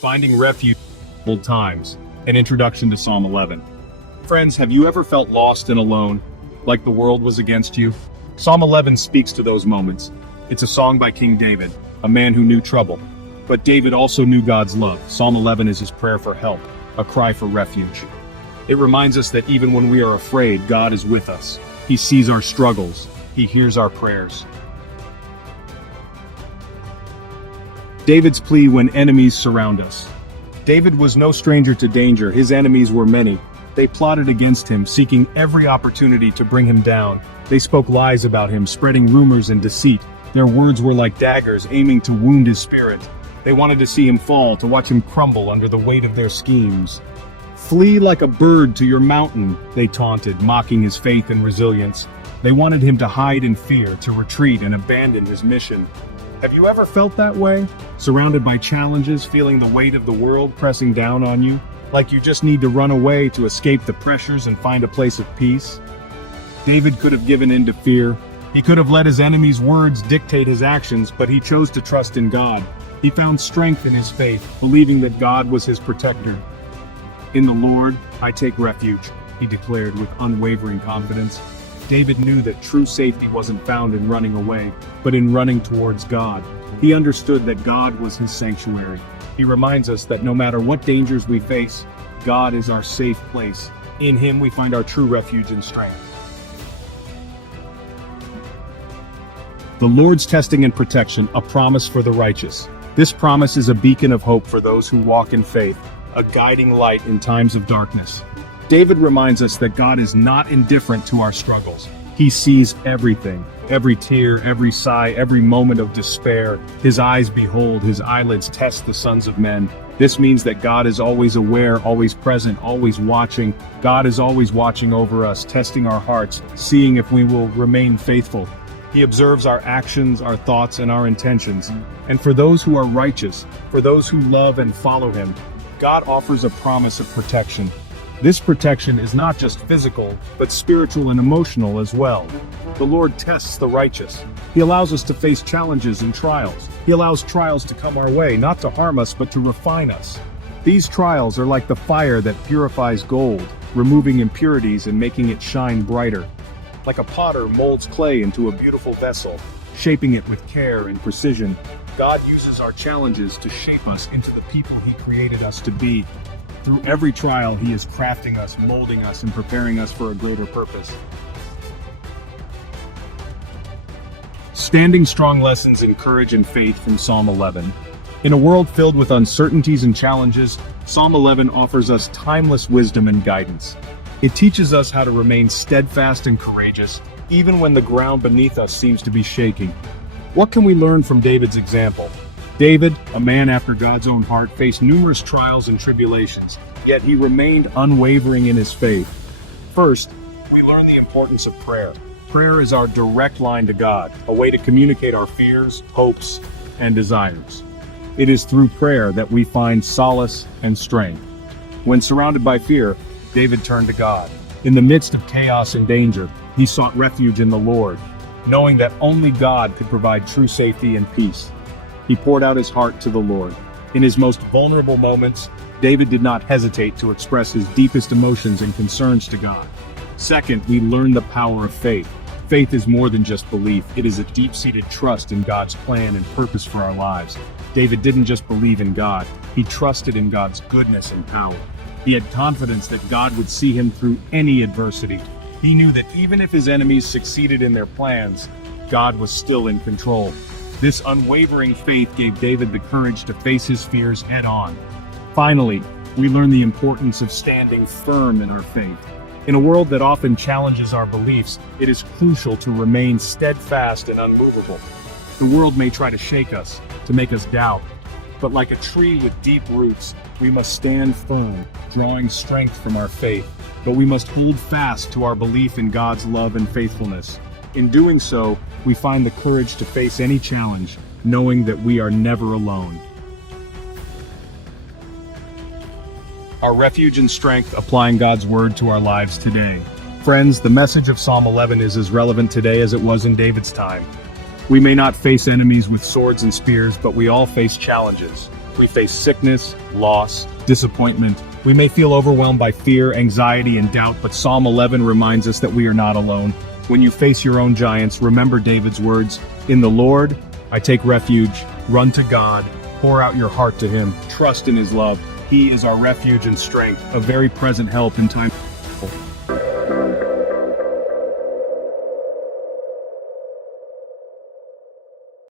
Finding refuge in old times, an introduction to Psalm 11. Friends, have you ever felt lost and alone, like the world was against you? Psalm 11 speaks to those moments. It's a song by King David, a man who knew trouble. But David also knew God's love. Psalm 11 is his prayer for help, a cry for refuge. It reminds us that even when we are afraid, God is with us. He sees our struggles. He hears our prayers. David's plea when enemies surround us. David was no stranger to danger. His enemies were many. They plotted against him, seeking every opportunity to bring him down. They spoke lies about him, spreading rumors and deceit. Their words were like daggers, aiming to wound his spirit. They wanted to see him fall, to watch him crumble under the weight of their schemes. "Flee like a bird to your mountain," they taunted, mocking his faith and resilience. They wanted him to hide in fear, to retreat and abandon his mission. Have you ever felt that way? Surrounded by challenges, feeling the weight of the world pressing down on you? Like you just need to run away to escape the pressures and find a place of peace? David could have given in to fear. He could have let his enemies' words dictate his actions, but he chose to trust in God. He found strength in his faith, believing that God was his protector. "In the Lord, I take refuge," he declared with unwavering confidence. David knew that true safety wasn't found in running away, but in running towards God. He understood that God was his sanctuary. He reminds us that no matter what dangers we face, God is our safe place. In him we find our true refuge and strength. The Lord's testing and protection, a promise for the righteous. This promise is a beacon of hope for those who walk in faith, a guiding light in times of darkness. David reminds us that God is not indifferent to our struggles. He sees everything, every tear, every sigh, every moment of despair. His eyes behold, his eyelids test the sons of men. This means that God is always aware, always present, always watching. God is always watching over us, testing our hearts, seeing if we will remain faithful. He observes our actions, our thoughts, and our intentions. And for those who are righteous, for those who love and follow him, God offers a promise of protection. This protection is not just physical, but spiritual and emotional as well. The Lord tests the righteous. He allows us to face challenges and trials. He allows trials to come our way, not to harm us, but to refine us. These trials are like the fire that purifies gold, removing impurities and making it shine brighter. Like a potter molds clay into a beautiful vessel, shaping it with care and precision, God uses our challenges to shape us into the people he created us to be. Through every trial, he is crafting us, molding us, and preparing us for a greater purpose. Standing strong lessons in courage and faith from Psalm 11. In a world filled with uncertainties and challenges, Psalm 11 offers us timeless wisdom and guidance. It teaches us how to remain steadfast and courageous, even when the ground beneath us seems to be shaking. What can we learn from David's example? David, a man after God's own heart, faced numerous trials and tribulations, yet he remained unwavering in his faith. First, we learn the importance of prayer. Prayer is our direct line to God, a way to communicate our fears, hopes, and desires. It is through prayer that we find solace and strength. When surrounded by fear, David turned to God. In the midst of chaos and danger, he sought refuge in the Lord, knowing that only God could provide true safety and peace. He poured out his heart to the Lord. In his most vulnerable moments, David did not hesitate to express his deepest emotions and concerns to God. Second, we learn the power of faith. Faith is more than just belief. It is a deep-seated trust in God's plan and purpose for our lives. David didn't just believe in God, he trusted in God's goodness and power. He had confidence that God would see him through any adversity. He knew that even if his enemies succeeded in their plans, God was still in control. This unwavering faith gave David the courage to face his fears head-on. Finally, we learn the importance of standing firm in our faith. In a world that often challenges our beliefs, it is crucial to remain steadfast and unmovable. The world may try to shake us, to make us doubt, but like a tree with deep roots, we must stand firm, drawing strength from our faith. But we must hold fast to our belief in God's love and faithfulness. In doing so, we find the courage to face any challenge, knowing that we are never alone. Our refuge and strength, applying God's word to our lives today. Friends, the message of Psalm 11 is as relevant today as it was in David's time. We may not face enemies with swords and spears, but we all face challenges. We face sickness, loss, disappointment. We may feel overwhelmed by fear, anxiety, and doubt, but Psalm 11 reminds us that we are not alone. When you face your own giants, remember David's words, "In the Lord, I take refuge. Run to God. Pour out your heart to Him. Trust in His love. He is our refuge and strength, a very present help in time."